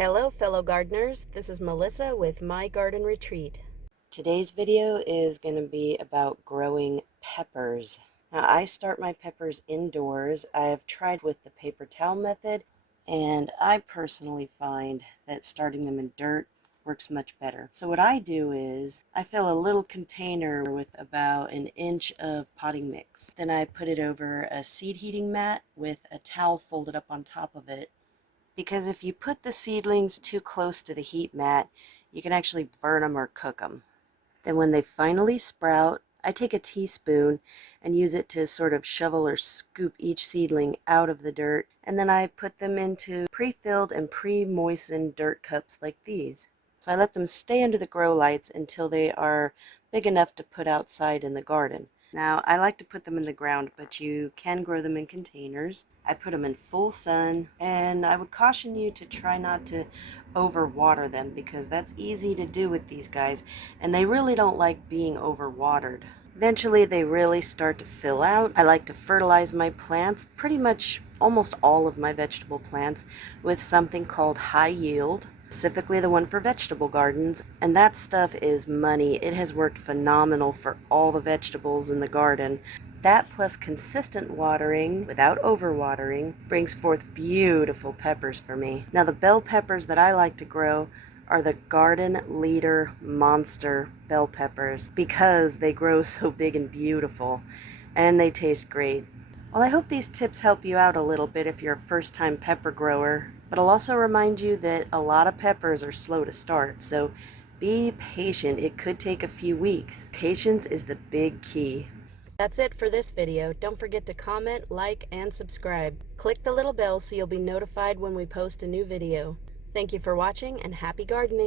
Hello fellow gardeners, this is Melissa with My Garden Retreat. Today's video is going to be about growing peppers. Now I start my peppers indoors. I've tried with the paper towel method and I personally find that starting them in dirt works much better. So what I do is I fill a little container with about an inch of potting mix. Then I put it over a seed heating mat with a towel folded up on top of it. Because if you put the seedlings too close to the heat mat, you can actually burn them or cook them. Then when they finally sprout, I take a teaspoon and use it to sort of shovel or scoop each seedling out of the dirt, and then I put them into pre-filled and pre-moistened dirt cups like these. So I let them stay under the grow lights until they are big enough to put outside in the garden. Now, I like to put them in the ground, but you can grow them in containers. I put them in full sun, and I would caution you to try not to overwater them because that's easy to do with these guys, and they really don't like being overwatered. Eventually, they really start to fill out. I like to fertilize my plants, pretty much almost all of my vegetable plants, with something called High Yield, specifically the one for vegetable gardens, and that stuff is money. It has worked phenomenal for all the vegetables in the garden. That plus consistent watering without overwatering brings forth beautiful peppers for me. Now the bell peppers that I like to grow are the Garden Leader Monster bell peppers because they grow so big and beautiful and they taste great. Well, I hope these tips help you out a little bit if you're a first-time pepper grower, but I'll also remind you that a lot of peppers are slow to start, so be patient. It could take a few weeks. Patience is the big key. That's it for this video. Don't forget to comment, like, and subscribe. Click the little bell so you'll be notified when we post a new video. Thank you for watching and happy gardening!